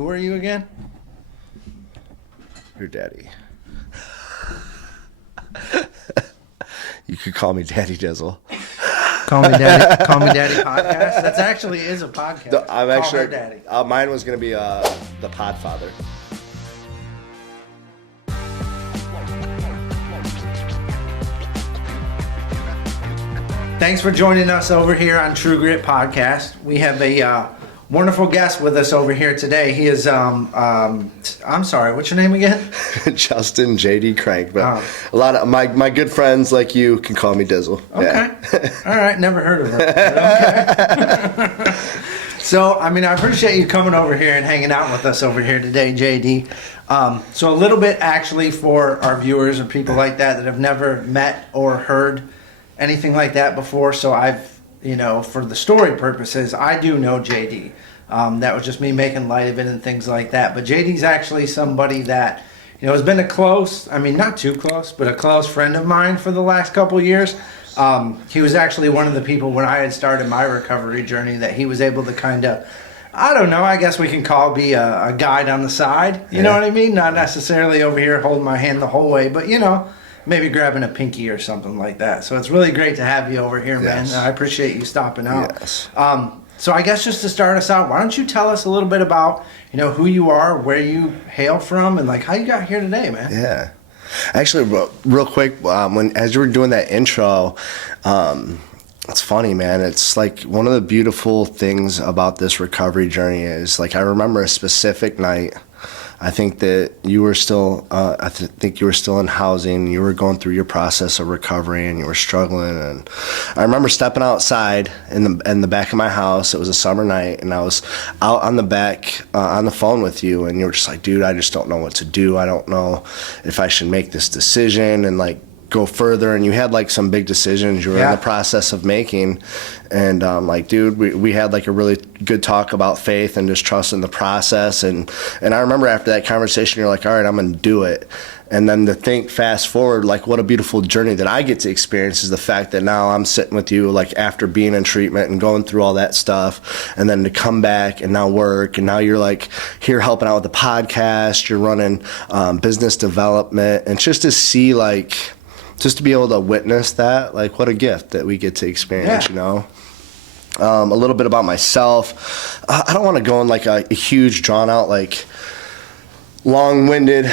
Who are you again? Your daddy. You could call me Daddy Dizzle. Call me Daddy. Call me Daddy podcast. That actually is a podcast. Call her Daddy. Mine was gonna be the Podfather. Thanks for joining us over here on Tru Grit podcast. We have a wonderful guest with us over here today. He is, I'm sorry, what's your name again? Justin JD Crank. But a lot of my good friends like you can call me Dizzle. Okay. Yeah. All right. Never heard of her. Okay. So, I appreciate you coming over here and hanging out with us over here today, JD. So a little bit actually for our viewers and people like that have never met or heard anything like that before. So I've, for the story purposes, I do know JD. That was just me making light of it and things like that. But JD's actually somebody that, has been a close, not too close, but a close friend of mine for the last couple of years. He was actually one of the people when I had started my recovery journey that he was able to kind of, I don't know, I guess we can call be a guide on the side. You know what I mean? Not necessarily over here holding my hand the whole way, but maybe grabbing a pinky or something like that. So it's really great to have you over here, man. Yes. I appreciate you stopping out. Yes. So I guess just to start us out, why don't you tell us a little bit about, who you are, where you hail from, and how you got here today, man. Yeah. Actually, real quick, as you were doing that intro, it's funny, man. It's like one of the beautiful things about this recovery journey is I remember a specific night. I think that you were still, think you were still in housing. You were going through your process of recovery, and you were struggling. And I remember stepping outside in the back of my house. It was a summer night, and I was out on the back on the phone with you, and you were just like, "Dude, I just don't know what to do. I don't know if I should make this decision and go further." And you had some big decisions you were in the process of making, and dude, we had a really good talk about faith and just trusting the process, and I remember after that conversation you're like, all right, I'm gonna do it. And then to think fast forward, what a beautiful journey that I get to experience is the fact that now I'm sitting with you after being in treatment and going through all that stuff, and then to come back and now work, and now you're here helping out with the podcast, you're running business development, and just to see just to be able to witness that, what a gift that we get to experience, A little bit about myself. I don't want to go in a huge, drawn-out, long-winded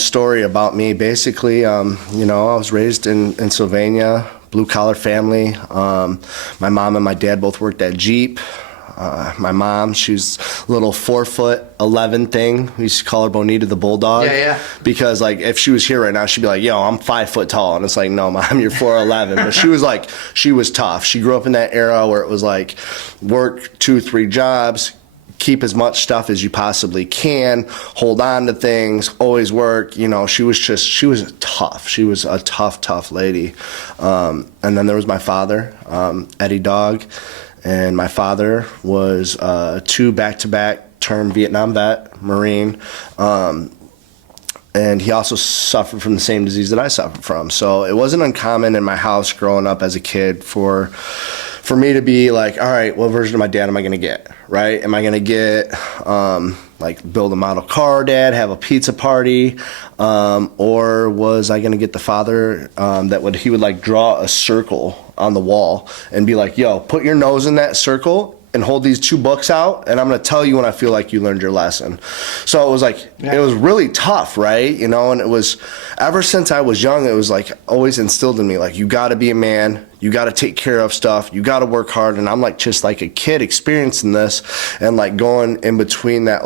story about me. Basically, I was raised in Sylvania, blue-collar family. My mom and my dad both worked at Jeep. My mom, she's a little 4'11" thing. We used to call her Bonita the Bulldog. Yeah. Because if she was here right now, she'd be like, "Yo, I'm 5 foot tall," and it's like, "No, Mom, you're 4'11". But she was tough. She grew up in that era where it was work 2-3 jobs, keep as much stuff as you possibly can, hold on to things, always work. She was tough. She was a tough lady. And then there was my father, Eddie Dog. And my father was 2 back-to-back term Vietnam vet, Marine, and he also suffered from the same disease that I suffered from. So it wasn't uncommon in my house growing up as a kid for me to be all right, what version of my dad am I going to get, right? Am I going to get build a model car dad, have a pizza party, or was I going to get the father he would draw a circle on the wall and be like, "Yo, put your nose in that circle and hold these 2 books out, and I'm going to tell you when I feel like you learned your lesson." So it was it was really tough, right? And it was, ever since I was young, it was always instilled in me, you got to be a man, you got to take care of stuff, you got to work hard. And I'm just a kid experiencing this and going in between that,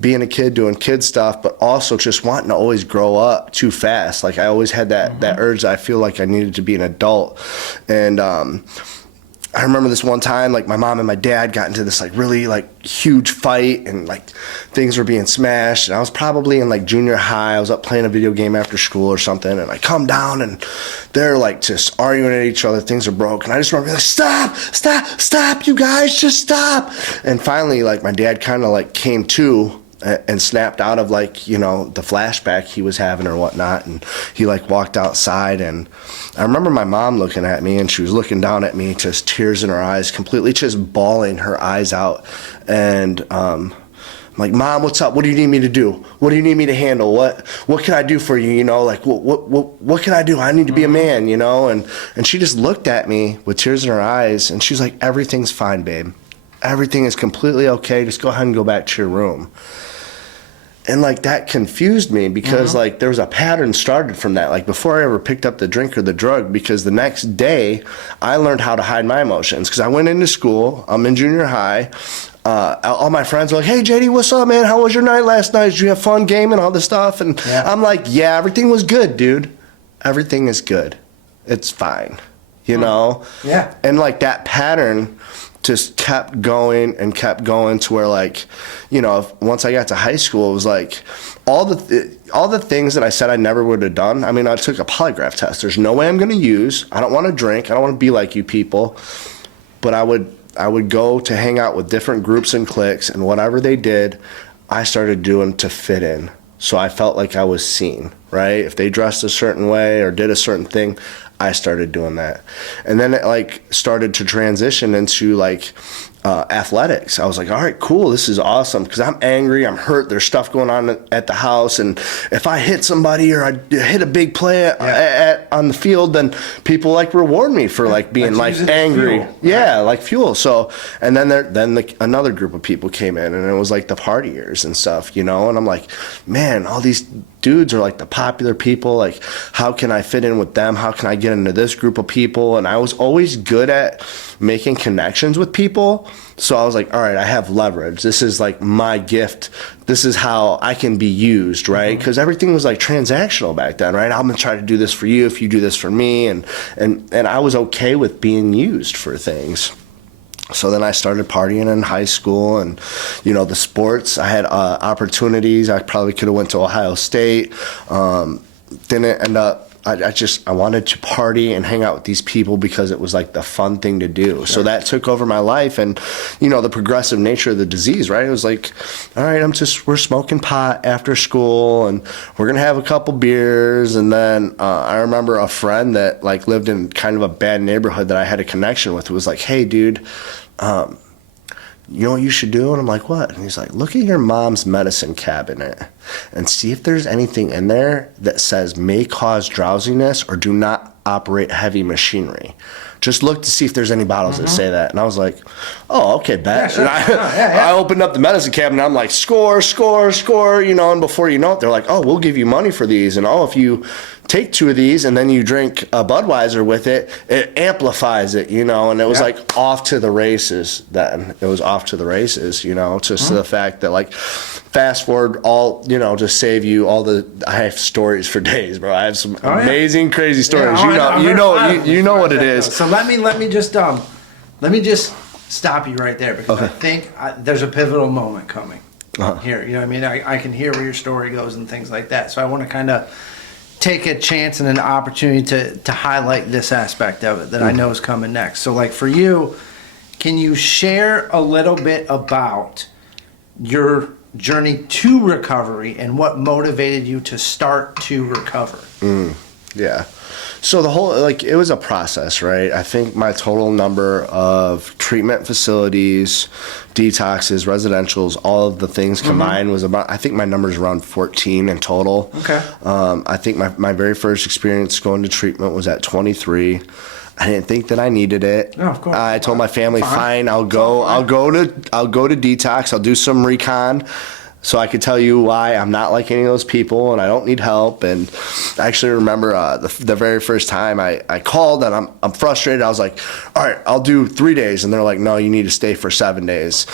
being a kid doing kid stuff, but also just wanting to always grow up too fast. I always had that urge that I feel like I needed to be an adult. And I remember this one time, my mom and my dad got into this really huge fight, and things were being smashed. And I was probably in junior high. I was up playing a video game after school or something, and I come down and they're just arguing at each other. Things are broken. I just remember being stop, you guys, just stop. And finally, my dad kind of came to and snapped out of the flashback he was having or whatnot, and he walked outside. And I remember my mom looking at me, and she was looking down at me, just tears in her eyes, completely just bawling her eyes out. And I'm like, Mom, what's up? What do you need me to do? What do you need me to handle? What can I do for you? You know, like, what can I do? I need to be a man, you know? And she just looked at me with tears in her eyes, and she's like, everything's fine, babe. Everything is completely okay. Just go ahead and go back to your room. And like that confused me because like there was a pattern started from that. Like before I ever picked up the drink or the drug, because the next day I learned how to hide my emotions. Because I went into school, I'm in junior high. All my friends were like, hey, JD, what's up, man? How was your night last night? Did you have fun gaming, all this stuff? And I'm like, yeah, everything was good, dude. Everything is good. It's fine, you know? Yeah. And like that pattern just kept going to where, like, you know, once I got to high school, it was like all the things that I said I never would have done. I mean, I took a polygraph test. There's no way I'm going to use. I don't want to drink. I don't want to be like you people. But I would go to hang out with different groups and cliques, and whatever they did, I started doing to fit in. So I felt like I was seen, right? If they dressed a certain way or did a certain thing, I started doing that. And then it like started to transition into like athletics. I was like, all right, cool, this is awesome, because I'm angry, I'm hurt, there's stuff going on at the house, and if I hit somebody or I hit a big play on the field, then people like reward me for like being like angry. Fuel. Yeah, like fuel. So, and then another group of people came in, and it was like the partiers and stuff, you know, and I'm like, man, all these dudes are like the popular people. Like, how can I fit in with them? How can I get into this group of people? And I was always good at making connections with people. So I was like, all right, I have leverage. This is like my gift. This is how I can be used, right? Because everything was like transactional back then, right? I'm gonna try to do this for you if you do this for me. And I was okay with being used for things. So then I started partying in high school, and, you know, the sports, I had opportunities. I probably could have went to Ohio State. Didn't end up, I wanted to party and hang out with these people because it was like the fun thing to do. Sure. So that took over my life, and, you know, the progressive nature of the disease, right? It was like, all right, we're smoking pot after school, and we're going to have a couple beers. And then I remember a friend that like lived in kind of a bad neighborhood that I had a connection with, was like, hey, dude, you know what you should do? And I'm like, what? And he's like, look at your mom's medicine cabinet and see if there's anything in there that says may cause drowsiness or do not operate heavy machinery. Just look to see if there's any bottles that say that. And I was like, oh, okay, bet. Yeah, sure. And I opened up the medicine cabinet. I'm like, score, you know, and before you know it, they're like, oh, we'll give you money for these. And oh, if you take 2 of these and then you drink a Budweiser with it, it amplifies it, you know. And it was like off to the races then. It was off to the races, you know, just to the fact that, like, fast forward all, you know, just save you all I have stories for days, bro. I have some amazing, crazy stories. Yeah, you know what it is. So let me just stop you right there, because I think there's a pivotal moment coming here. You know what I mean? I can hear where your story goes and things like that. So I want to kind of take a chance and an opportunity to highlight this aspect of it that I know is coming next. So, like, for you, can you share a little bit about your journey to recovery and what motivated you to start to recover? Yeah. So the whole, like, it was a process, right? I think my total number of treatment facilities, detoxes, residentials, all of the things combined was about, I think my number's around 14 in total. Okay. I think my very first experience going to treatment was at 23. I didn't think that I needed it. No, of course. I told my family, fine, I'll go to detox. I'll do some recon, so I could tell you why I'm not like any of those people and I don't need help. And I actually remember the very first time I called, and I'm frustrated. I was like, all right, I'll do 3 days. And they're like, no, you need to stay for 7 days.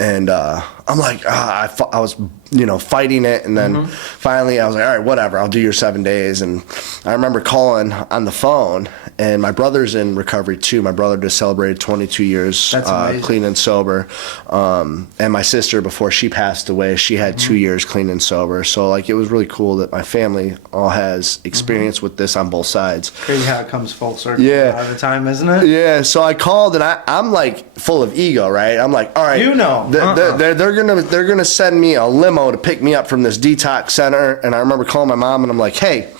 And I'm like, I was, you know, fighting it. And then finally I was like, all right, whatever, I'll do your 7 days. And I remember calling on the phone, and my brother's in recovery too. My brother just celebrated 22 years clean and sober. And my sister, before she passed away, she had 2 years clean and sober. So, like, it was really cool that my family all has experience with this on both sides. Crazy how it comes full circle a lot of the time, isn't it? Yeah, so I called, and I'm like full of ego, right? I'm like, all right, you know, they're gonna send me a limo to pick me up from this detox center. And I remember calling my mom, and I'm like, hey,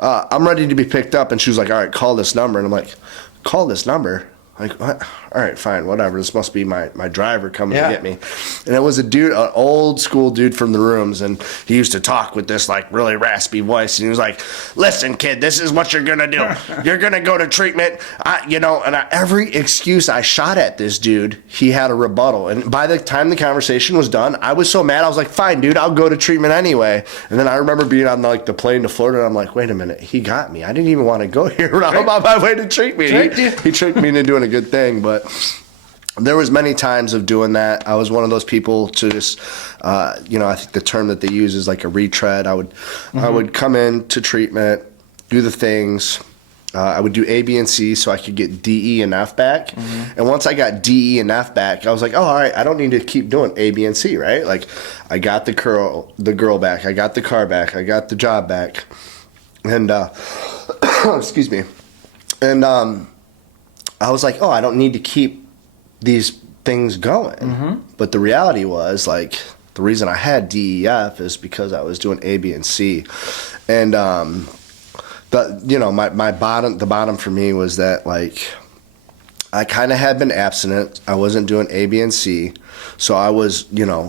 I'm ready to be picked up. And she was like, all right, call this number. And I'm like, call this number? Like, what? All right, fine, whatever. This must be my driver coming Yeah. to get me. And it was a dude, an old school dude from the rooms, and he used to talk with this like really raspy voice. And he was like, "Listen, kid, this is what you're gonna do. You're gonna go to treatment." Every excuse I shot at this dude, he had a rebuttal. And by the time the conversation was done, I was so mad. I was like, "Fine, dude, I'll go to treatment anyway." And then I remember being on like the plane to Florida, and I'm like, "Wait a minute, he got me. I didn't even want to go here. I'm on my way to treatment. He tricked me into doing a good thing." But there was many times of doing that. I was one of those people to just, I think the term that they use is like a retread. I would come in to treatment, do the things. I would do A, B, and C so I could get D, E, and F back. And once I got D, E, and F back, I was like, oh, all right, I don't need to keep doing A, B, and C, right? Like, I got the girl back. I got the car back. I got the job back. And, excuse me. And, I was like, oh, I don't need to keep these things going. But the reality was, like, the reason I had DEF is because I was doing A, B, and C. And the bottom for me was that, like, I kind of had been abstinent. I wasn't doing A, B, and C. So I was,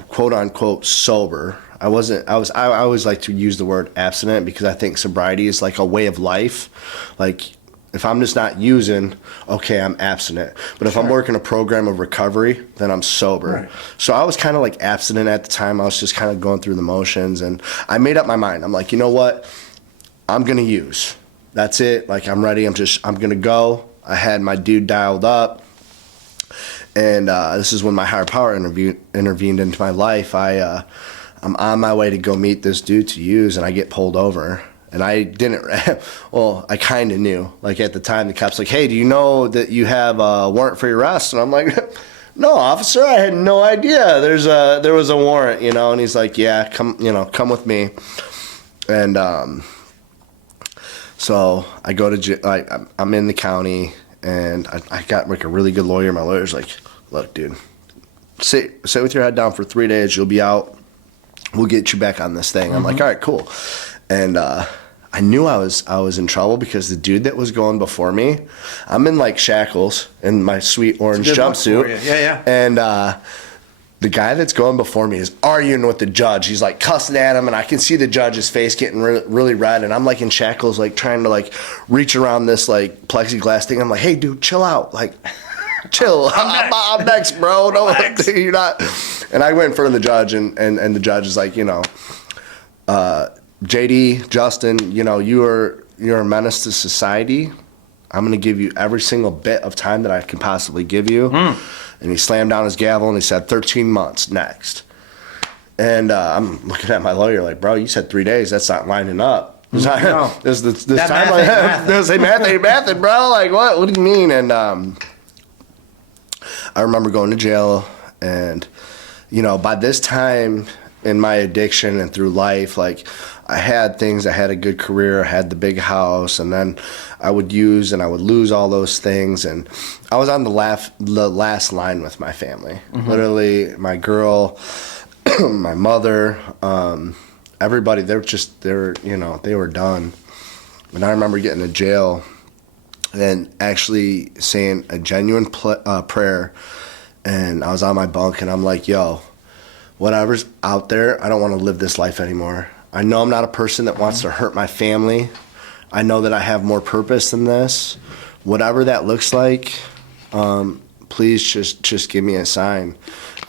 quote unquote sober. I always like to use the word abstinent because I think sobriety is like a way of life. Like, if I'm just not using, okay, I'm abstinent. But if I'm working a program of recovery, then I'm sober. Right. So I was kind of like abstinent at the time. I was just kind of going through the motions. And I made up my mind. I'm like, you know what? I'm going to use. That's it. Like, I'm ready. I'm going to go. I had my dude dialed up. And this is when my higher power intervened into my life. I'm on my way to go meet this dude to use, and I get pulled over. And I didn't, well, I kind of knew. Like, at the time, the cop's like, hey, do you know that you have a warrant for your arrest? And I'm like, no, officer, I had no idea there was a warrant, And he's like, yeah, come with me. And so I go to, I'm in the county, and I got like a really good lawyer. My lawyer's like, look, dude, sit with your head down for 3 days. You'll be out. We'll get you back on this thing. I'm like, all right, cool. And I knew I was in trouble because the dude that was going before me, I'm in like shackles in my sweet orange jumpsuit. Yeah. And the guy that's going before me is arguing with the judge. He's like cussing at him, and I can see the judge's face getting really red. And I'm like in shackles, like trying to like reach around this like plexiglass thing. I'm like, hey, dude, chill out. Like, chill. I'm next, bro. No, you're not. And I went in front of the judge, and the judge is like, JD, Justin, you're a menace to society. I'm going to give you every single bit of time that I can possibly give you. And he slammed down his gavel, and he said 13 months next. And I'm looking at my lawyer like, bro, you said 3 days. That's not lining up. This time, math ain't mathing, bro. Like, what do you mean? And I remember going to jail, and, by this time in my addiction and through life, like, I had things. I had a good career. I had the big house, and then I would use and I would lose all those things. And I was on the last line with my family. Literally, my girl, my mother, everybody. They were done. And I remember getting to jail and actually saying a genuine prayer. And I was on my bunk, and I'm like, yo, whatever's out there, I don't want to live this life anymore. I know I'm not a person that wants to hurt my family. I know that I have more purpose than this. Whatever that looks like, please just give me a sign.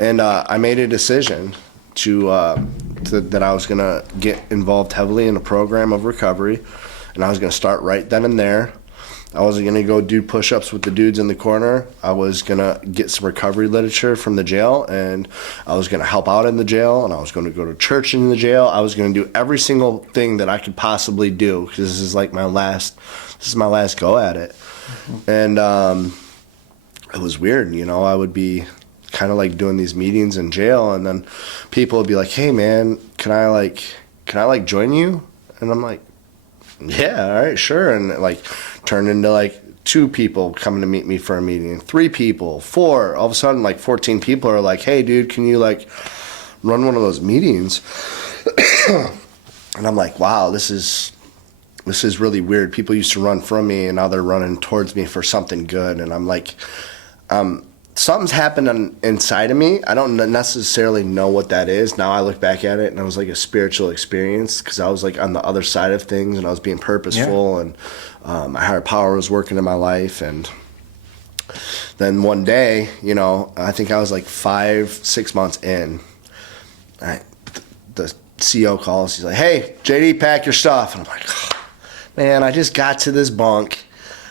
And I made a decision that I was going to get involved heavily in a program of recovery, and I was going to start right then and there. I wasn't going to go do push-ups with the dudes in the corner. I was going to get some recovery literature from the jail, and I was going to help out in the jail, and I was going to go to church in the jail. I was going to do every single thing that I could possibly do, because this is my last go at it. And it was weird, I would be kind of like doing these meetings in jail, and then people would be like, hey man, can I join you? And I'm like, yeah, all right, sure. And like turned into like 2 people coming to meet me for a meeting, 3 people, 4. All of a sudden, like 14 people are like, hey, dude, can you like run one of those meetings? And I'm like, wow, this is this is really weird. People used to run from me, and now they're running towards me for something good. And I'm like, something's happened inside of me. I don't necessarily know what that is. Now I look back at it, and it was like a spiritual experience because I was like on the other side of things, and I was being purposeful, and my higher power was working in my life. And then one day, you know, I think I was like 5-6 months in. The CEO calls. He's like, "Hey, JD, pack your stuff." And I'm like, oh, man, I just got to this bunk.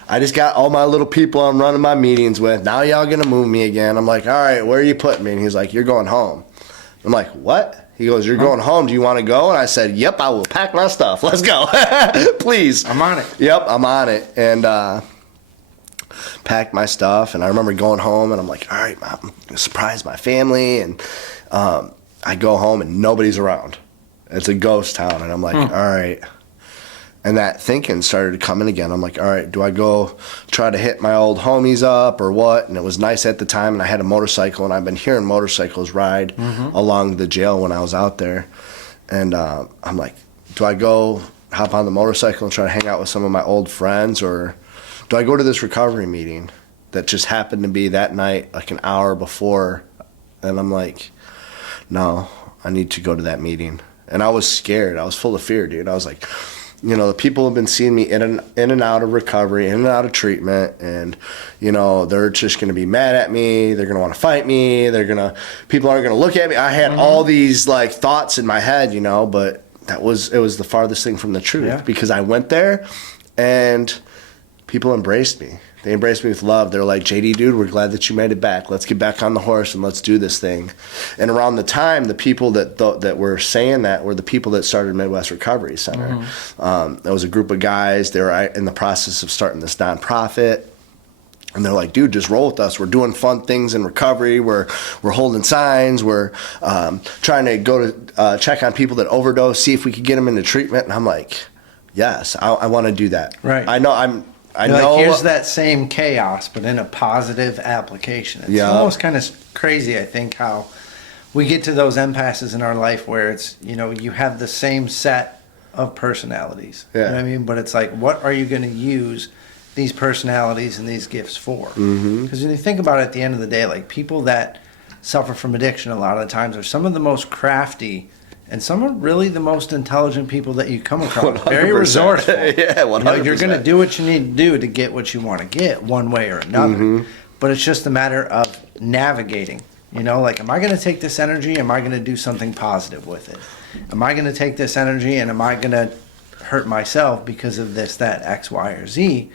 I just got all my little people I'm running my meetings with. Now y'all gonna move me again. I'm like, all right, where are you putting me? And he's like, you're going home. I'm like, what? He goes, you're going home. Do you want to go? And I said, yep, I will pack my stuff. Let's go. Please. I'm on it. Yep, I'm on it. And packed my stuff. And I remember going home, and I'm like, all right, Mom, I'm gonna surprise my family. And I go home, and nobody's around. It's a ghost town. And I'm like, all right. And that thinking started coming again. I'm like, all right, do I go try to hit my old homies up or what? And it was nice at the time, and I had a motorcycle, and I've been hearing motorcycles ride along the jail when I was out there. And I'm like, do I go hop on the motorcycle and try to hang out with some of my old friends, or do I go to this recovery meeting that just happened to be that night, like an hour before? And I'm like, no, I need to go to that meeting. And I was scared. I was full of fear, dude. I was like, you know, the people have been seeing me in and out of recovery, in and out of treatment, and, you know, they're just going to be mad at me. They're going to want to fight me. People aren't going to look at me. I had all these, like, thoughts in my head, you know, but it was the farthest thing from the truth because I went there and people embraced me. They embraced me with love. They're like, JD, dude, we're glad that you made it back. Let's get back on the horse and let's do this thing. And around the time, the people that were saying that were the people that started Midwest Recovery Center. There was a group of guys. They were in the process of starting this nonprofit. And they're like, dude, just roll with us. We're doing fun things in recovery. We're holding signs. We're trying to go to check on people that overdose, see if we could get them into treatment. And I'm like, yes, I want to do that. Right. I know I You're know. like, here's that same chaos, but in a positive application. It's almost kind of crazy, I think, how we get to those impasses in our life where it's, you know, you have the same set of personalities. You know what I mean? But it's like, what are you going to use these personalities and these gifts for? Because when you think about it at the end of the day, like people that suffer from addiction a lot of the times are some of the most crafty and some are really the most intelligent people that you come across. 100%. Very resourceful. Yeah, 100%. You know, you're going to do what you need to do to get what you want to get one way or another. But it's just a matter of navigating. You know, like, am I going to take this energy? Am I going to do something positive with it? Am I going to take this energy and am I going to hurt myself because of this, that, X, Y, or Z?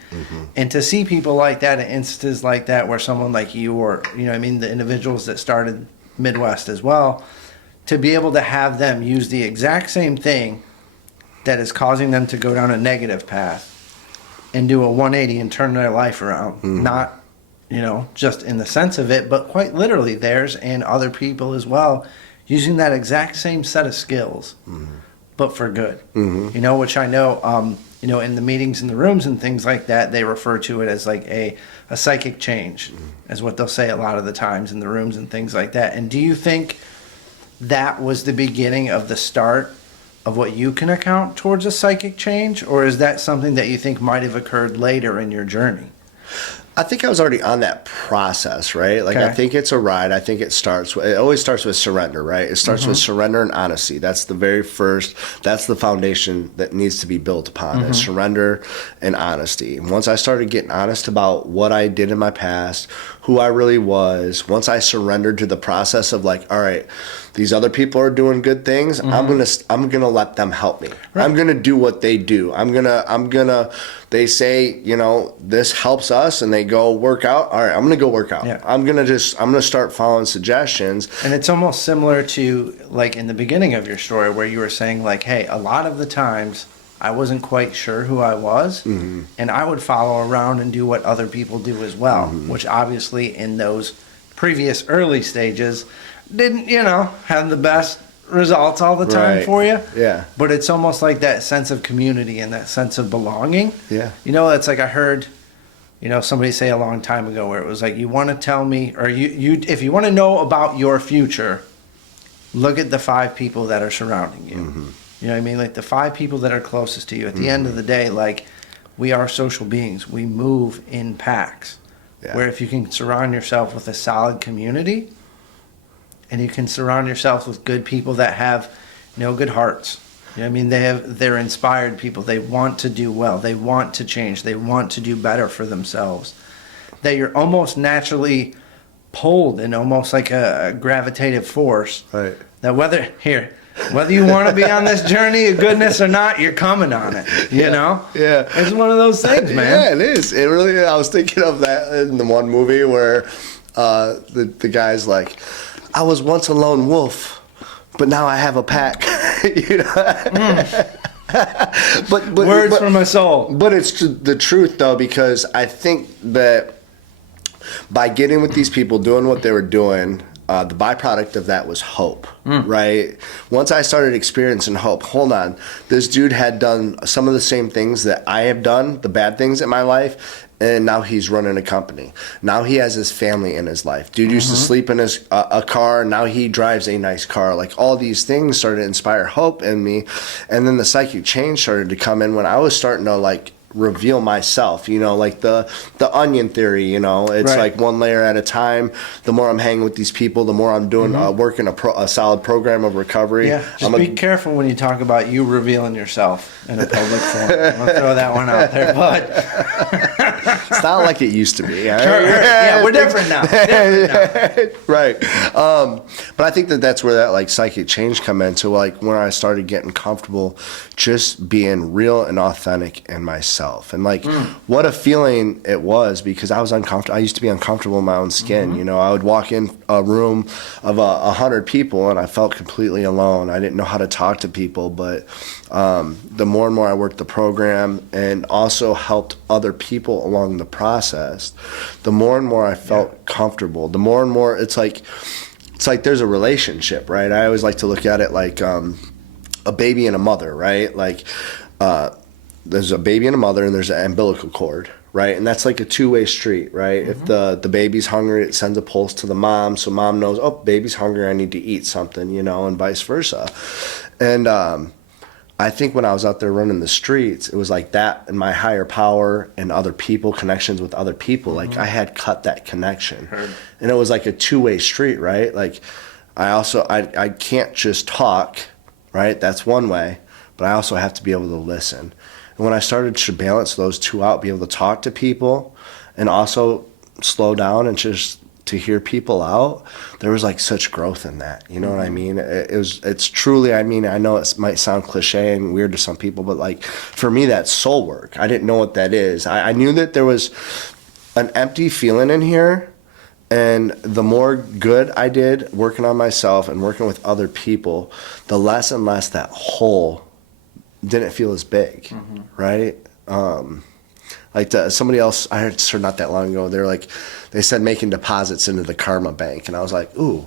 And to see people like that, instances like that where someone like you or, you know what I mean, the individuals that started Midwest as well, to be able to have them use the exact same thing that is causing them to go down a negative path and do a 180 and turn their life around. Not, you know, just in the sense of it, but quite literally theirs and other people as well, using that exact same set of skills, but for good. You know, which I know, you know, in the meetings in the rooms and things like that, they refer to it as like a psychic change, is what they'll say a lot of the times in the rooms and things like that. And do you think that was the beginning of the start of what you can account towards a psychic change, or is that something that you think might have occurred later in your journey? I think I was already on that process, right? Like, I think it's a ride. I think it always starts with surrender, right? It starts with surrender and honesty. That's the very first, that's the foundation that needs to be built upon, is surrender and honesty. And once I started getting honest about what I did in my past, who I really was, once I surrendered to the process of like, all right, these other people are doing good things. I'm gonna let them help me. Right. I'm gonna do what they do. I'm gonna. They say, you know, this helps us, and they go work out. All right, I'm gonna go work out. Yeah. I'm gonna start following suggestions. And it's almost similar to like in the beginning of your story where you were saying like, hey, a lot of the times I wasn't quite sure who I was, and I would follow around and do what other people do as well, which obviously in those previous early stages didn't, you know, have the best results all the time for you. Yeah. But it's almost like that sense of community and that sense of belonging. Yeah. You know, it's like I heard, you know, somebody say a long time ago where it was like, you want to tell me, or you if you want to know about your future, look at the 5 people that are surrounding you. You know what I mean? Like the 5 people that are closest to you. At the end of the day, like we are social beings. We move in packs. Yeah. Where if you can surround yourself with a solid community, and you can surround yourself with good people that have, good hearts. You know what I mean? They're inspired people. They want to do well. They want to change. They want to do better for themselves. That you're almost naturally pulled in almost like a gravitative force. Right. That whether you want to be on this journey of goodness or not, you're coming on it. You know? Yeah. It's one of those things, man. Yeah, it is. It really is. I was thinking of that in the one movie where the guy's like, I was once a lone wolf, but now I have a pack. You know? But Words from my soul. But it's the truth, though, because I think that by getting with these people, doing what they were doing, the byproduct of that was hope, right? Once I started experiencing hope, hold on, this dude had done some of the same things that I have done, the bad things in my life, and now he's running a company. Now he has his family in his life. Dude used to sleep in his a car. Now he drives a nice car. Like all these things started to inspire hope in me, and then the psychic change started to come in when I was starting to like reveal myself, like the onion theory, it's right. like one layer at a time. The more I'm hanging with these people, the more I'm doing working a solid program of recovery. Yeah, just be careful when you talk about you revealing yourself in a public forum. I'll throw that one out there, but it's not like it used to be. Yeah, we're different now. Right. But I think that's where that like psychic change come into, like when I started getting comfortable just being real and authentic in myself. And like what a feeling it was, because I was uncomfortable. I used to be uncomfortable in my own skin. I would walk in a room of 100 people and I felt completely alone. I didn't know how to talk to people, but the more and more I worked the program and also helped other people along the process, the more and more I felt comfortable. The more and more it's like there's a relationship, right? I always like to look at it like a baby and a mother, right? Like there's a baby and a mother, and there's an umbilical cord, right? And that's like a two-way street, right? If the baby's hungry, it sends a pulse to the mom, so mom knows, oh, baby's hungry, I need to eat something, and vice versa. And I think when I was out there running the streets, it was like that, and my higher power and other people, connections with other people, like I had cut that connection. And it was like a two-way street, right? Like I can't just talk, right? That's one way, but I also have to be able to listen. And when I started to balance those two out, be able to talk to people and also slow down and just to hear people out, there was like such growth in that. You know what I mean? It's truly, I mean, I know it might sound cliche and weird to some people, but like for me, that's soul work. I didn't know what that is. I knew that there was an empty feeling in here. And the more good I did working on myself and working with other people, the less and less that hole didn't feel as big, right? Somebody else I heard not that long ago, they said making deposits into the karma bank, and I was like, ooh,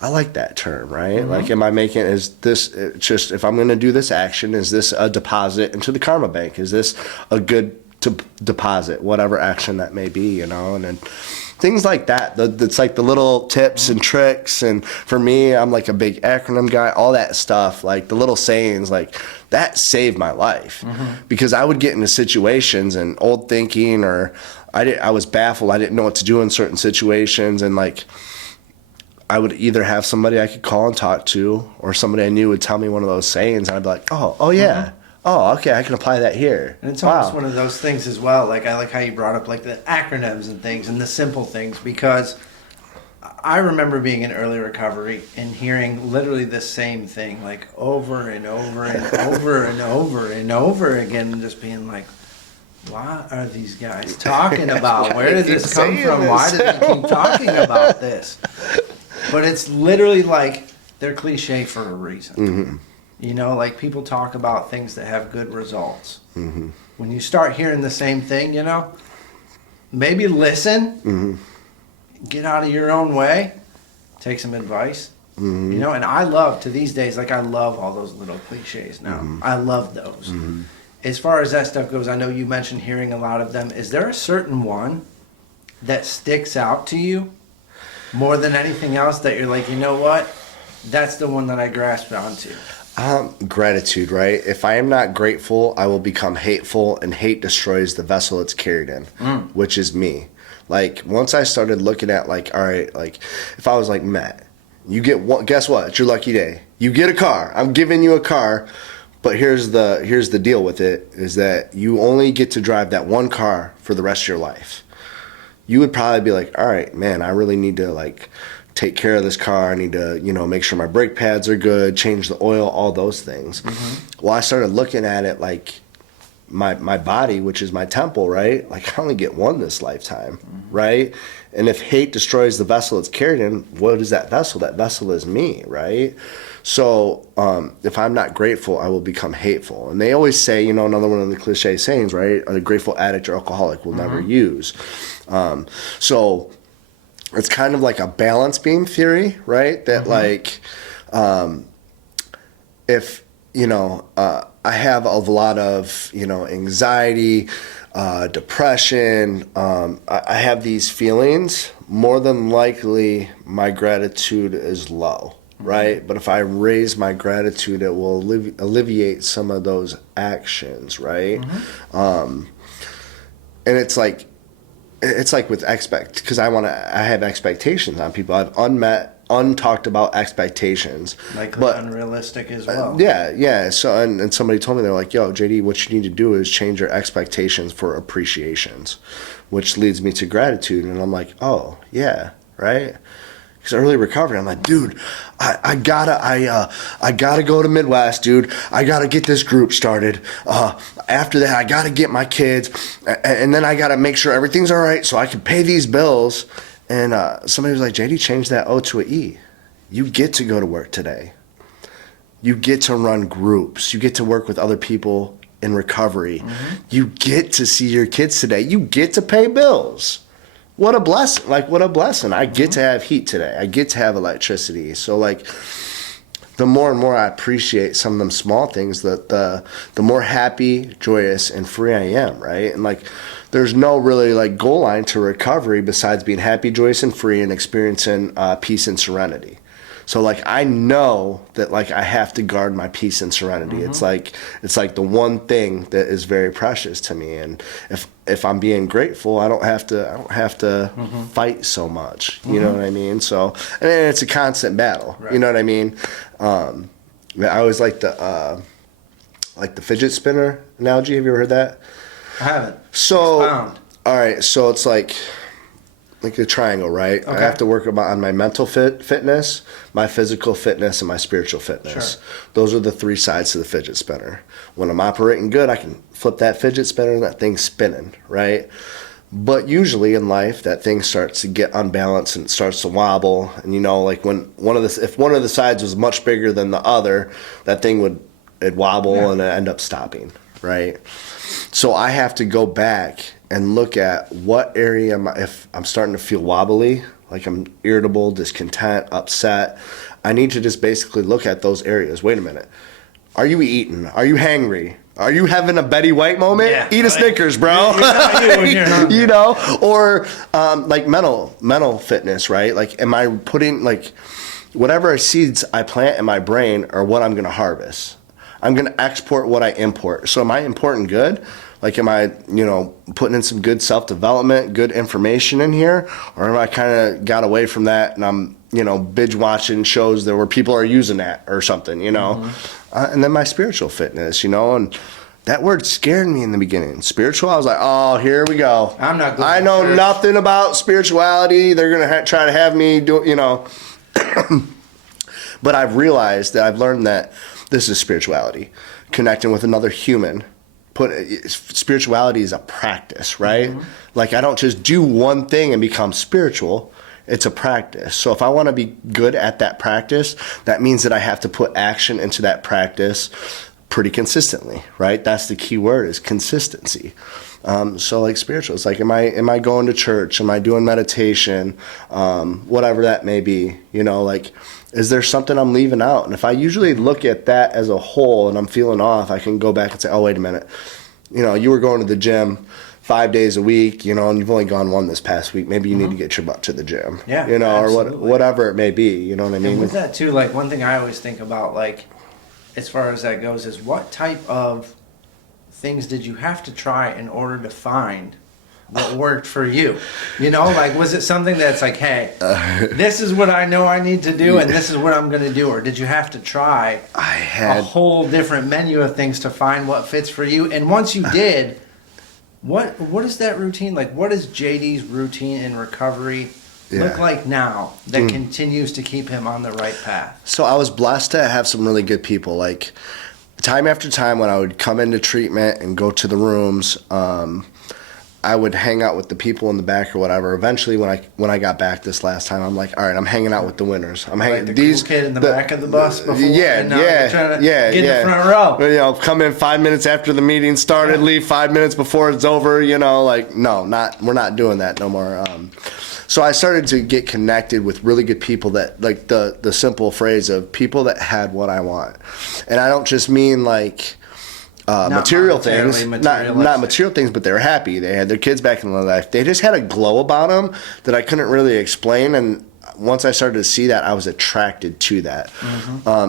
I like that term, right? Like, is this just, if I'm going to do this action, is this a deposit into the karma bank? Is this a good deposit, whatever action that may be, and then things like that. It's like the little tips and tricks. And for me, I'm like a big acronym guy, all that stuff, like the little sayings, like that saved my life because I would get into situations and old thinking, or I was baffled. I didn't know what to do in certain situations. And like, I would either have somebody I could call and talk to, or somebody I knew would tell me one of those sayings. And I'd be like, oh yeah. Oh, okay, I can apply that here. And it's almost one of those things as well. Like, I like how you brought up like the acronyms and things and the simple things, because I remember being in early recovery and hearing literally the same thing like over and over and over and over and over again, and just being like, what are these guys talking about? Where did this come from? Why did they keep talking about this? But it's literally like they're cliche for a reason. Like people talk about things that have good results. When you start hearing the same thing, maybe listen, get out of your own way, take some advice, and I love, to these days, like I love all those little cliches now. I love those. As far as that stuff goes, I know you mentioned hearing a lot of them. Is there a certain one that sticks out to you more than anything else that you're like, you know what? That's the one that I grasped onto. Gratitude, right? If I am not grateful, I will become hateful, and hate destroys the vessel it's carried in, which is me. Like, once I started looking at, like, all right, like, if I was like, Matt, you get one, guess what? It's your lucky day. You get a car. I'm giving you a car, but here's the deal with it, is that you only get to drive that one car for the rest of your life. You would probably be like, all right, man, I really need to, like, take care of this car. I need to, make sure my brake pads are good, change the oil, all those things. Mm-hmm. Well, I started looking at it like my body, which is my temple, right? Like, I only get one this lifetime, right? And if hate destroys the vessel it's carried in, what is that vessel? That vessel is me, right? So if I'm not grateful, I will become hateful. And they always say, another one of the cliche sayings, right? A grateful addict or alcoholic will never use. So it's kind of like a balance beam theory, right? That like, if, I have a lot of, anxiety, depression, I have these feelings, more than likely my gratitude is low, right? But if I raise my gratitude, it will alleviate some of those actions, right? And it's like with because I have expectations on people. I have untalked about expectations, Likely unrealistic as well. Yeah. So and somebody told me, they're like, "Yo, JD, what you need to do is change your expectations for appreciations," which leads me to gratitude. And I'm like, "Oh yeah, right." Because early recovery, I'm like, dude, I gotta go to Midwest, dude. I gotta get this group started. After that, I gotta get my kids, and then I gotta make sure everything's all right so I can pay these bills. And somebody was like, JD, change that O to an E. You get to go to work today. You get to run groups. You get to work with other people in recovery. You get to see your kids today. You get to pay bills. What a blessing. What a blessing. I get to have heat today. I get to have electricity. So, the more and more I appreciate some of them small things, the more happy, joyous, and free I am, right? And, there's no really, goal line to recovery besides being happy, joyous, and free and experiencing peace and serenity. So, I know that, I have to guard my peace and serenity. It's like the one thing that is very precious to me. And if I'm being grateful, I don't have to fight so much. You know what I mean? So, and it's a constant battle. Right. You know what I mean? I always like the fidget spinner analogy. Have you ever heard that? I haven't. So, Expound. All right. So it's like a triangle, right? Okay. I have to work on my mental fitness, my physical fitness, and my spiritual fitness. Sure. Those are the three sides to the fidget spinner. When I'm operating good, I can flip that fidget spinner and that thing's spinning, right? But usually in life, that thing starts to get unbalanced and it starts to wobble. And when if one of the sides was much bigger than the other, that thing would wobble and end up stopping, right? So I have to go back and look at what area if I'm starting to feel wobbly, like I'm irritable, discontent, upset. I need to just basically look at those areas. Wait a minute. Are you eating? Are you hangry? Are you having a Betty White moment? Yeah, eat a Snickers, bro. Or mental fitness, right? Am I putting whatever seeds I plant in my brain are what I'm going to harvest. I'm going to export what I import. So am I importing good? Am I, putting in some good self-development, good information in here? Or am I kind of got away from that and I'm, binge watching shows where people are using that or something, and then my spiritual fitness, and that word scared me in the beginning. Spiritual, I was like, oh, here we go. I'm not good. I know nothing about spirituality. They're going to try to have me do, But I've realized that I've learned that this is spirituality, connecting with another human. Spirituality is a practice, right? I don't just do one thing and become spiritual. It's a practice. So if I want to be good at that practice, that means that I have to put action into that practice pretty consistently, right? That's the key word, is consistency. So spiritual, it's am I going to church? Am I doing meditation? Whatever that may be, is there something I'm leaving out? And if I usually look at that as a whole and I'm feeling off, I can go back and say, oh, wait a minute. You were going to the gym 5 days a week, and you've only gone one this past week. Maybe you need to get your butt to the gym, absolutely. Or whatever it may be. You know what I mean? And with that too, one thing I always think about, as far as that goes, is what type of things did you have to try in order to find what worked for you? You know, like, was it something that's like, hey, this is what I know I need to do, and this is what I'm going to do? Or did you have to try a whole different menu of things to find what fits for you? And once you did, what is that routine like? What is JD's routine in recovery look like now that continues to keep him on the right path? So I was blessed to have some really good people. Like, time after time when I would come into treatment and go to the rooms, I would hang out with the people in the back or whatever. Eventually, when I got back this last time, I'm like, all right, I'm hanging out with the winners. I'm hanging like the cool kid in the back of the bus before. Yeah, get in the front row. You know, come in 5 minutes after the meeting started, leave 5 minutes before it's over. You know, like, no, we're not doing that no more. So I started to get connected with really good people that, like, the simple phrase of people that had what I want, and I don't just mean like. Material things, not material things, but they were happy. They had their kids back in their life. They just had a glow about them that I couldn't really explain. And once I started to see that, I was attracted to that.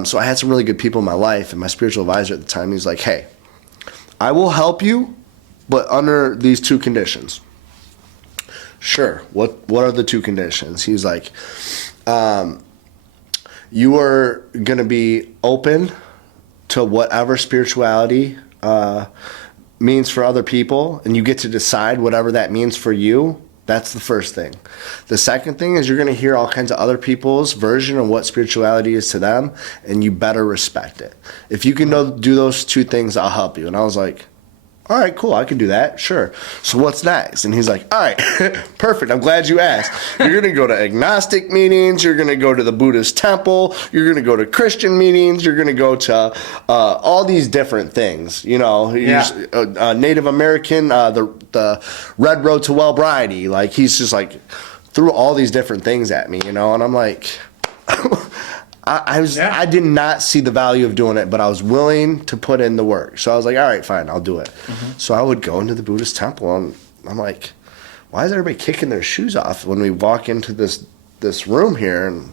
So I had some really good people in my life, and my spiritual advisor at the time, he's like, "Hey, I will help you, but under these two conditions." Sure. What are the two conditions? He's like, "You are going to be open to whatever spirituality means for other people, and you get to decide whatever that means for you." That's the first thing. The second thing is you're going to hear all kinds of other people's version of what spirituality is to them, and you better respect it. If you can do those two things, I'll help you. And I was like, all right, cool, I can do that, sure. So what's next? And he's like, all right, perfect, I'm glad you asked. You're going to go to agnostic meetings, you're going to go to the Buddhist temple, you're going to go to Christian meetings, you're going to go to all these different things, you know. Native American, the Red Road to Wellbriety, like, he's just like, threw all these different things at me, you know, and I'm like... I did not see the value of doing it, but I was willing to put in the work. So I was like, all right, fine, I'll do it. So I would go into the Buddhist temple, and I'm like, why is everybody kicking their shoes off when we walk into this room here? And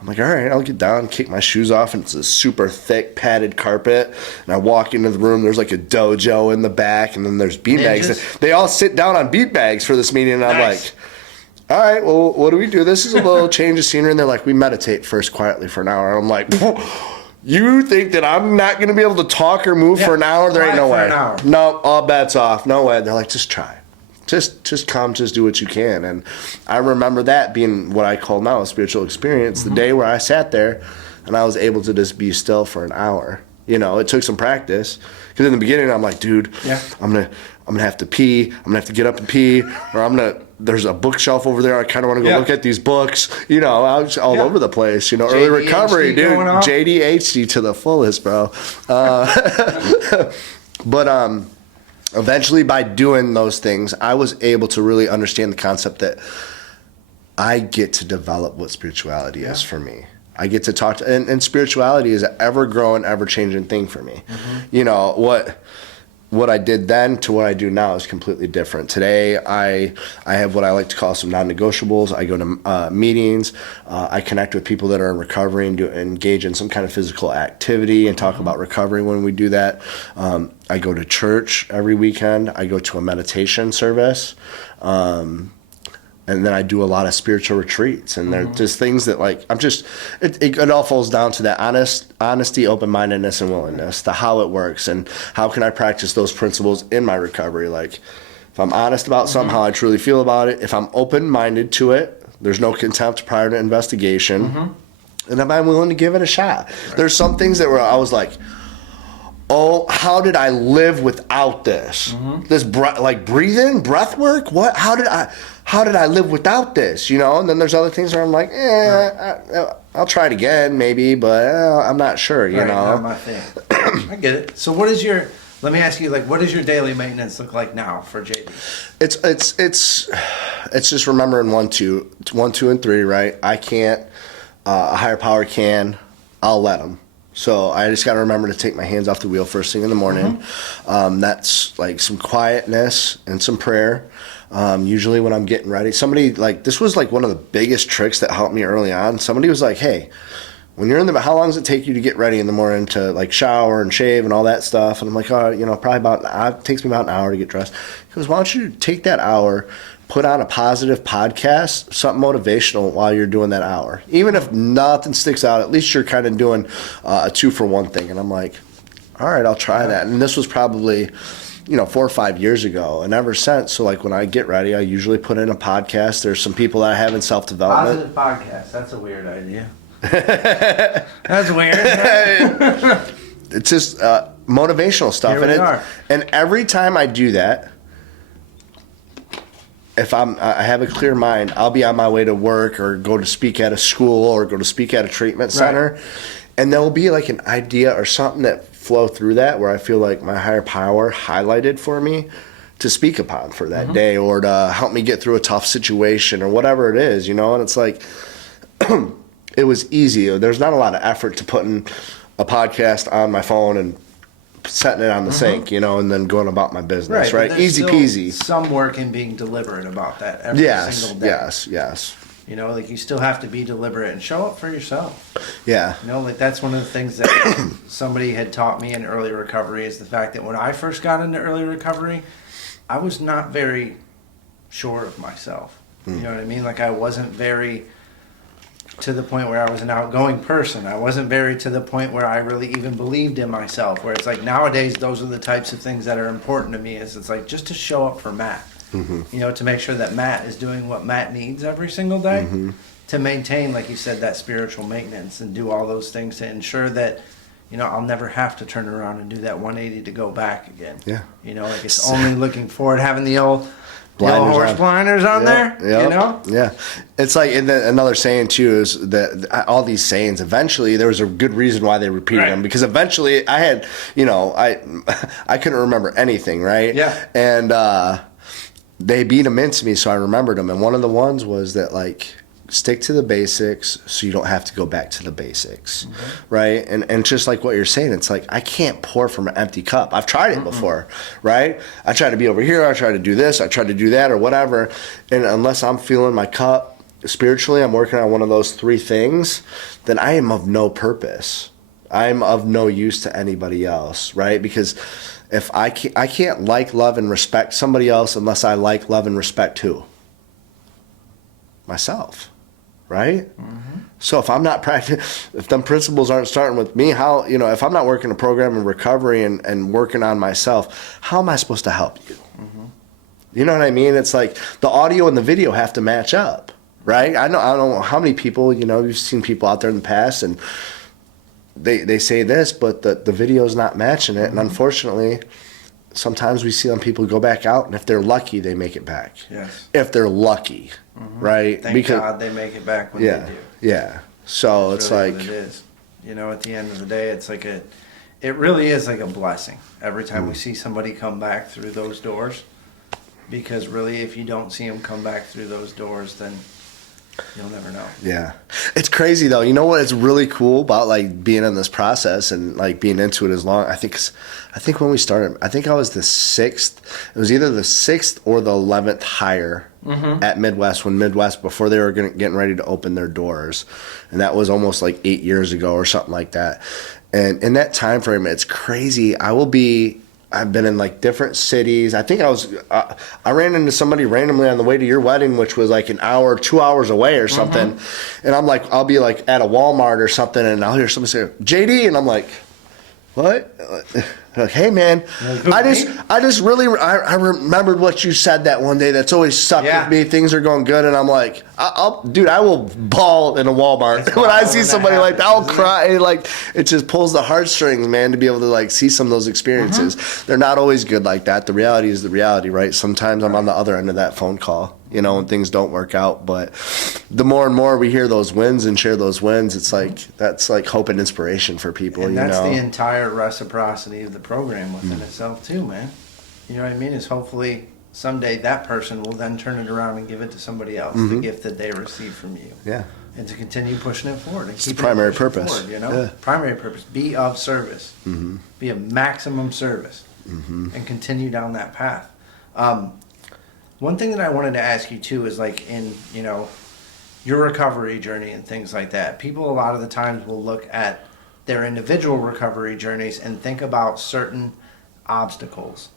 I'm like, all right, I'll get down and kick my shoes off, and it's a super thick padded carpet. And I walk into the room, there's like a dojo in the back, and then there's beanbags. They all sit down on beanbags for this meeting, and I'm like... all right, well, what do we do? This is a little change of scenery. And they're like, we meditate first quietly for an hour. And I'm like, you think that I'm not going to be able to talk or move for an hour? There ain't no way. No, all bets off. No way. They're like, just try. Just come, just do what you can. And I remember that being what I call now a spiritual experience, the day where I sat there and I was able to just be still for an hour. You know, it took some practice. Because in the beginning, I'm like, dude, I'm gonna have to pee. I'm gonna have to get up and pee, or there's a bookshelf over there. I kind of want to go look at these books. You know, I was all over the place. You know, early recovery, dude. JDHD to the fullest, bro. But eventually, by doing those things, I was able to really understand the concept that I get to develop what spirituality is for me. I get to talk to, and spirituality is an ever-growing, ever-changing thing for me. You know, what I did then to what I do now is completely different. Today, I have what I like to call some non-negotiables. I go to meetings. I connect with people that are in recovery and engage in some kind of physical activity and talk about recovery when we do that. I go to church every weekend. I go to a meditation service. And then I do a lot of spiritual retreats, and they're just things that, like, it all falls down to that honesty, open-mindedness, and willingness, to how it works, and how can I practice those principles in my recovery. Like, if I'm honest about something, how I truly feel about it, if I'm open-minded to it, there's no contempt prior to investigation, and if I'm willing to give it a shot. Right. There's some things that I was like, oh, how did I live without this? This breathing, breath work? What? How did I live without this? You know? And then there's other things where I'm like, I'll try it again, maybe, but I'm not sure. You know? Not my thing. I get it. So, let me ask you, like, what does your daily maintenance look like now for JD? It's just remembering 1, 2, and 3. Right? I can't. A higher power can. I'll let them. So I just got to remember to take my hands off the wheel first thing in the morning. That's like some quietness and some prayer. Usually when I'm getting ready, somebody, like, this was like one of the biggest tricks that helped me early on. Somebody was like, hey, when you're in the, how long does it take you to get ready in the morning to like shower and shave and all that stuff? And I'm like, oh, probably about, it takes me about an hour to get dressed. He goes, why don't you take that hour, put on a positive podcast, something motivational while you're doing that hour. Even if nothing sticks out, at least you're kind of doing a 2-for-1 thing. And I'm like, all right, I'll try that. And this was probably, 4 or 5 years ago. And ever since, so like when I get ready, I usually put in a podcast. There's some people that I have in self-development. Positive podcast. That's a weird idea. That's weird. It's just motivational stuff. Here we are. And every time I do that, if I have a clear mind, I'll be on my way to work or go to speak at a school or go to speak at a treatment center. Right. And there will be like an idea or something that flow through that where I feel like my higher power highlighted for me to speak upon for that day or to help me get through a tough situation or whatever it is, And it's like, it was easy. There's not a lot of effort to putting a podcast on my phone and setting it on the sink, and then going about my business, right? Easy peasy. Some work in being deliberate about that every single day. Yes. Like you still have to be deliberate and show up for yourself. Yeah. Like that's one of the things that somebody had taught me in early recovery is the fact that when I first got into early recovery, I was not very sure of myself. You know what I mean? Like I wasn't very to the point where I was an outgoing person. I wasn't very to the point where I really even believed in myself. Where it's like nowadays, those are the types of things that are important to me. Is it's like just to show up for Matt, to make sure that Matt is doing what Matt needs every single day to maintain, like you said, that spiritual maintenance and do all those things to ensure that, I'll never have to turn around and do that 180 to go back again. Yeah. Like it's only looking forward, having the old blinders on there, Yeah. It's like, and then another saying too is that all these sayings, eventually there was a good reason why they repeated them, because eventually I had, I couldn't remember anything, right? Yeah. And they beat them into me, so I remembered them. And one of the ones was that, like, stick to the basics so you don't have to go back to the basics, right? And just like what you're saying, it's like I can't pour from an empty cup. I've tried it before, right? I try to be over here, I try to do this, I try to do that or whatever, and unless I'm feeling my cup spiritually, I'm working on one of those 3 things, then I am of no purpose. I'm of no use to anybody else, right? Because if I can't like, love, and respect somebody else unless I like, love, and respect who? Myself. Right? So if I'm not if them principles aren't starting with me, how, if I'm not working a program in recovery and working on myself, how am I supposed to help you? You know what I mean? It's like the audio and the video have to match up, right? I don't know how many people, you've seen people out there in the past and they say this, but the video's not matching it. And unfortunately, sometimes we see them people go back out, and if they're lucky, they make it back. Yes. If they're lucky. Right? Thank God they make it back when they do. Yeah. So That's it's really like what it is. At the end of the day, it's like it really is like a blessing every time we see somebody come back through those doors. Because really, if you don't see them come back through those doors, then you'll never know. Yeah. It's crazy though. You know what is really cool about like being in this process and like being into it as long, I think when we started, I think I was the 6th, it was either the 6th or the 11th hire at Midwest, when Midwest, before they were getting ready to open their doors. And that was almost like 8 years ago or something like that. And in that time frame, it's crazy. I've been in like different cities. I think I ran into somebody randomly on the way to your wedding, which was like an hour, 2 hours away or something. And I'm like, I'll be like at a Walmart or something, and I'll hear somebody say, JD, and I'm like, what? Like, hey man, I just really remembered what you said that one day. That's always stuck with me. Things are going good, and I'm like, I will bawl in a Walmart when I see somebody like that. I'll cry. Like, it just pulls the heartstrings, man, to be able to like see some of those experiences. They're not always good like that. The reality is the reality, right? Sometimes I'm on the other end of that phone call, when things don't work out. But the more and more we hear those wins and share those wins, it's like that's like hope and inspiration for people. And that's the entire reciprocity of the program within itself too, man. You know what I mean? Is hopefully someday that person will then turn it around and give it to somebody else, the gift that they received from you. Yeah. And to continue pushing it forward. And it's the primary purpose. Forward, Primary purpose. Be of service. Be of maximum service. And continue down that path. One thing that I wanted to ask you too is like in, your recovery journey and things like that, people a lot of the times will look at their individual recovery journeys and think about certain obstacles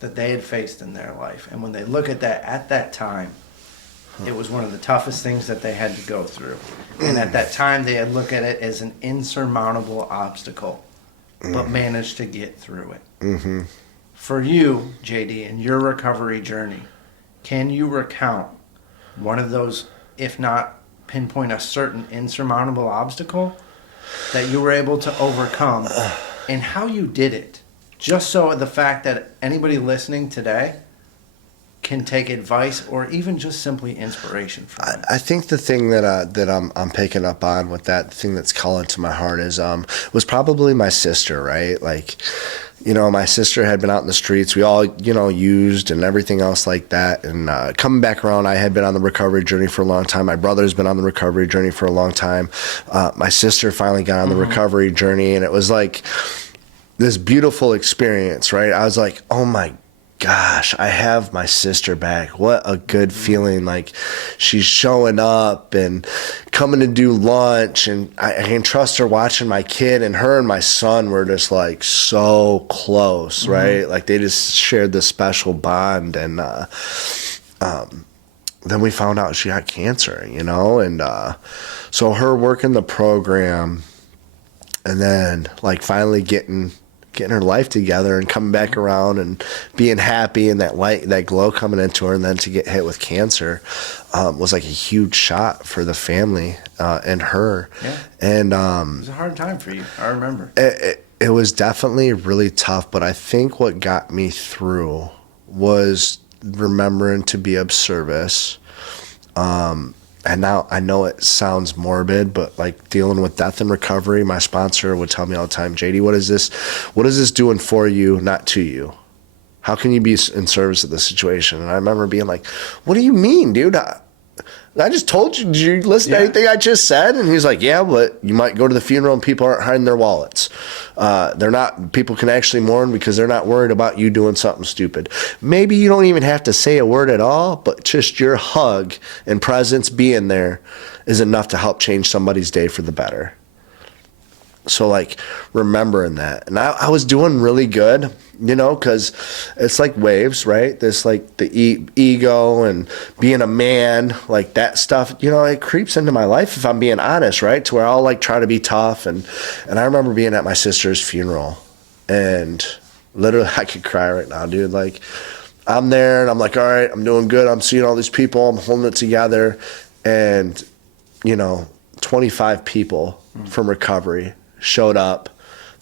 that they had faced in their life. And when they look at that at that time, it was one of the toughest things that they had to go through. And at that time, they had looked at it as an insurmountable obstacle, but managed to get through it. Mm-hmm. For you, JD, in your recovery journey, can you recount one of those, if not pinpoint a certain insurmountable obstacle that you were able to overcome and how you did it? Just so the fact that anybody listening today can take advice or even just simply inspiration from it. I think the thing that I'm picking up on with that, the thing that's calling to my heart is was probably my sister, right? Like, you know, my sister had been out in the streets. We all, you know, used and everything else like that. And coming back around, I had been on the recovery journey for a long time. My brother's been on the recovery journey for a long time. My sister finally got on the recovery journey, and it was like this beautiful experience, right? I was like, oh my gosh, I have my sister back. What a good feeling. Like, she's showing up and coming to do lunch, and I can trust her watching my kid, and her and my son were just like so close, right? Like, they just shared this special bond. And then we found out she got cancer, you know? And so her working the program and then like finally getting her life together and coming back around and being happy, and that light, that glow coming into her, and then to get hit with cancer was like a huge shot for the family and her. Yeah. And it was a hard time for you. I remember. It was definitely really tough, but I think what got me through was remembering to be of service. And now I know it sounds morbid, but like dealing with death and recovery, my sponsor would tell me all the time, JD, what is this doing for you, not to you? How can you be in service of the situation? And I remember being like, what do you mean, dude? I just told you, did you listen to anything I just said? And he's like, yeah, but you might go to the funeral and people aren't hiding their wallets. People can actually mourn because they're not worried about you doing something stupid. Maybe you don't even have to say a word at all, but just your hug and presence being there is enough to help change somebody's day for the better. So like remembering that, and I was doing really good, you know, because it's like waves, right? This like the ego and being a man, like that stuff, you know, it creeps into my life if I'm being honest, right? To where I'll like try to be tough, and I remember being at my sister's funeral, and literally I could cry right now, dude. Like I'm there, and I'm like, all right, I'm doing good. I'm seeing all these people, I'm holding it together, and you know, 25 people from recovery showed up.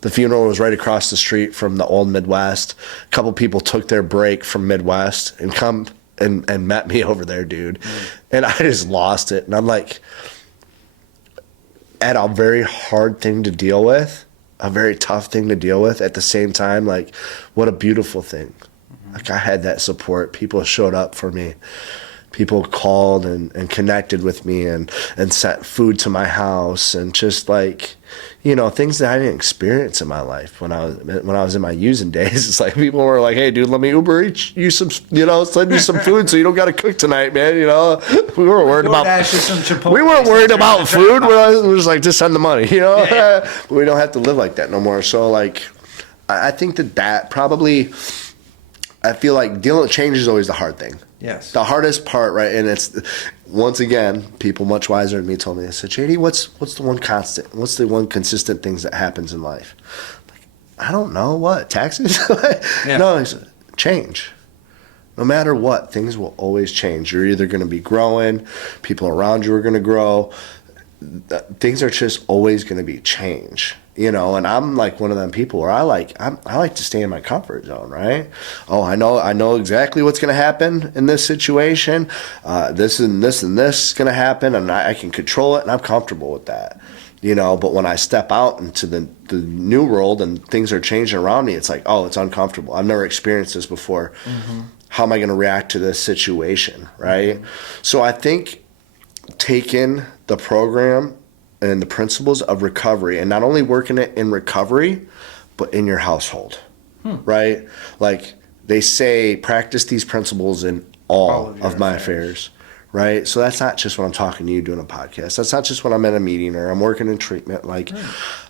The funeral was right across the street from the old Midwest. A couple people took their break from Midwest and come and met me over there, dude. And I just lost it. And I'm like, at a very hard thing to deal with, a very tough thing to deal with, at the same time, like, what a beautiful thing. Like, I had that support. People showed up for me. People called and connected with me and sent food to my house, and just like, you know, things that I didn't experience in my life when I was in my using days. It's like people were like, hey dude, let me Uber eat you some, you know, send you some food so you don't got to cook tonight, man. You know, we weren't worried about food. We were just like, just send the money, you know. Yeah. We don't have to live like that no more. So like, I think that probably, I feel like dealing with change is always the hard thing. Yes. The hardest part, right? And it's, once again, people much wiser than me told me, they said, JD, what's the one constant? What's the one consistent things that happens in life? Like, I don't know. What? Taxes? Yeah. No, it's change. No matter what, things will always change. You're either going to be growing, people around you are going to grow. Things are just always going to be change. You know, and I'm like one of them people where I like to stay in my comfort zone, right? Oh, I know exactly what's going to happen in this situation. This and this and this is going to happen, and I can control it, and I'm comfortable with that. You know, but when I step out into the new world and things are changing around me, it's like, oh, it's uncomfortable. I've never experienced this before. Mm-hmm. How am I going to react to this situation, right? Mm-hmm. So I think taking the program and the principles of recovery, and not only working it in recovery, but in your household, right? Like they say, practice these principles in all of my affairs, right? So that's not just when I'm talking to you doing a podcast. That's not just when I'm in a meeting or I'm working in treatment. Like,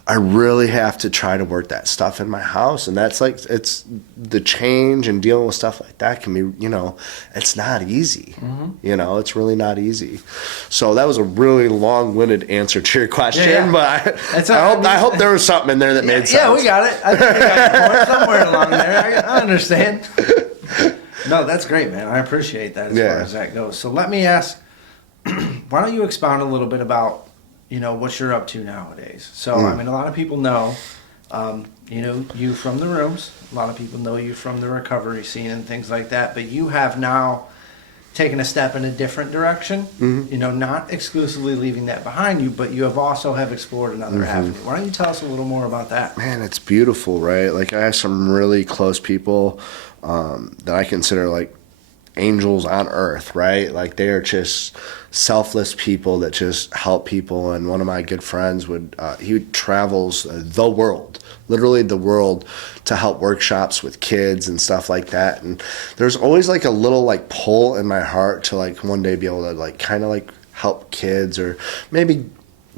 I really have to try to work that stuff in my house. And that's like, it's the change and dealing with stuff like that can be, you know, it's not easy. You know, it's really not easy. So that was a really long-winded answer to your question, but I hope there was something in there that made sense. Yeah, we got it. I think we got the point somewhere along there. I understand. No, that's great, man. I appreciate that as far as that goes. So let me ask, why don't you expound a little bit about, you know, what you're up to nowadays? So, I mean, a lot of people know, you know, you from the rooms. A lot of people know you from the recovery scene and things like that. But you have now taken a step in a different direction. You know, not exclusively leaving that behind you, but you have also explored another avenue. Why don't you tell us a little more about that? Man, it's beautiful, right? Like, I have some really close people that I consider like angels on earth, right? Like, they are just selfless people that just help people. And one of my good friends he travels the world, literally the world, to help workshops with kids and stuff like that. And there's always like a little like pull in my heart to like one day be able to like kind of like help kids, or maybe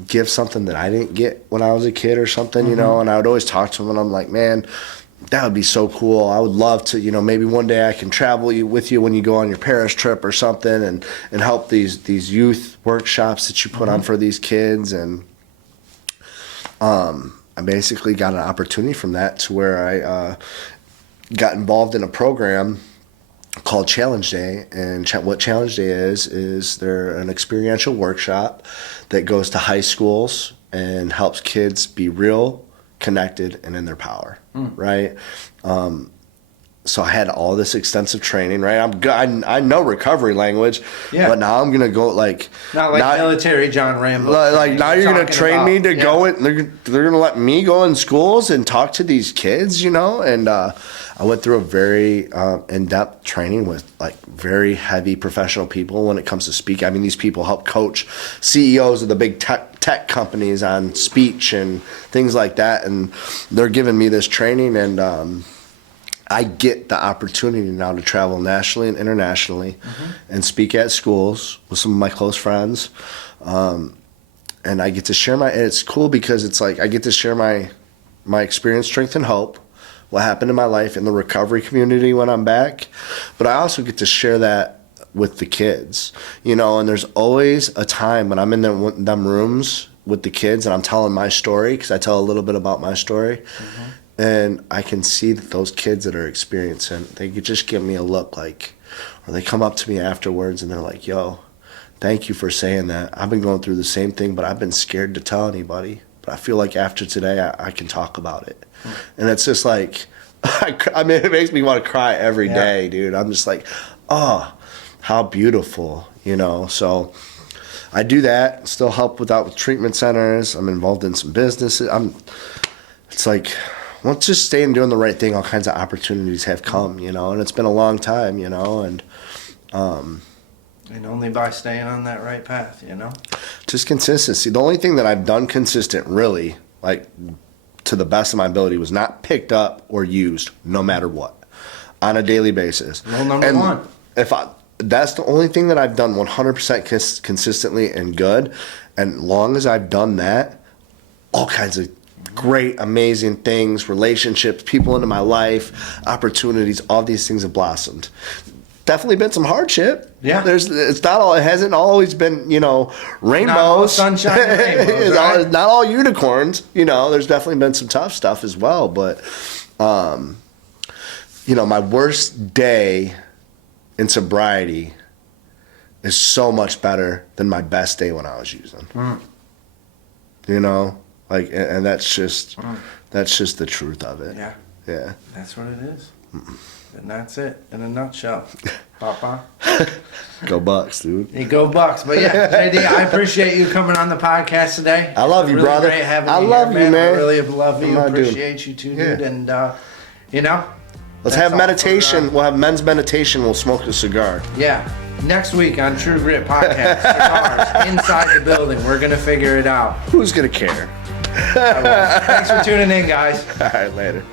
give something that I didn't get when I was a kid or something, you know. And I would always talk to them and I'm like, man, that would be so cool. I would love to, you know, maybe one day I can travel with you when you go on your Paris trip or something, and help these youth workshops that you put on for these kids. And I basically got an opportunity from that to where I got involved in a program called Challenge Day. And what Challenge Day is they're an experiential workshop that goes to high schools and helps kids be real, connected, and in their power, right? So I had all this extensive training, right? I know recovery language, but now I'm gonna go like not military John Rambo. Like now you're gonna train me to go in. They're gonna let me go in schools and talk to these kids, you know. And I went through a very in-depth training with like very heavy professional people when it comes to speak. I mean, these people help coach CEOs of the big tech companies on speech and things like that, and they're giving me this training, and I get the opportunity now to travel nationally and internationally and speak at schools with some of my close friends. And I get to share it's cool because it's like I get to share my experience, strength, and hope, what happened in my life in the recovery community when I'm back. But I also get to share that with the kids, you know, and there's always a time when I'm in them rooms with the kids and I'm telling my story, because I tell a little bit about my story. And I can see that those kids that are experiencing, they could just give me a look like, or they come up to me afterwards and they're like, yo, thank you for saying that. I've been going through the same thing, but I've been scared to tell anybody. But I feel like after today, I can talk about it. And it's just like, I mean, it makes me want to cry every day, dude. I'm just like, oh, how beautiful, you know? So I do that, still help with treatment centers. I'm involved in some businesses. It's like, once just staying doing the right thing, all kinds of opportunities have come, you know, and it's been a long time, you know, and only by staying on that right path, you know, just consistency. The only thing that I've done consistent, really, like to the best of my ability, was not picked up or used, no matter what, on a daily basis. Rule number one. That's the only thing that I've done 100% consistently and good, and long as I've done that, all kinds of great, amazing things, relationships, people into my life, opportunities, all these things have blossomed. Definitely been some hardship. Yeah. It hasn't always been, you know, rainbows. Not all sunshine and rainbows, right? It's not all unicorns, you know, there's definitely been some tough stuff as well. But, you know, my worst day in sobriety is so much better than my best day when I was using. You know? Like, and that's just the truth of it. Yeah. Yeah. That's what it is. And that's it in a nutshell. Papa. Go Bucks, dude. Hey, go Bucks. But yeah, JD, I appreciate you coming on the podcast today. I love you, really brother. Great having I you love here, you, man. I really love you. Appreciate you too, dude. And you know, let's have meditation. We'll have men's meditation. We'll smoke a cigar. Yeah. Next week on Tru Grit podcast, cigars inside the building. We're gonna figure it out. Who's gonna care? Thanks for tuning in, guys. All right, later.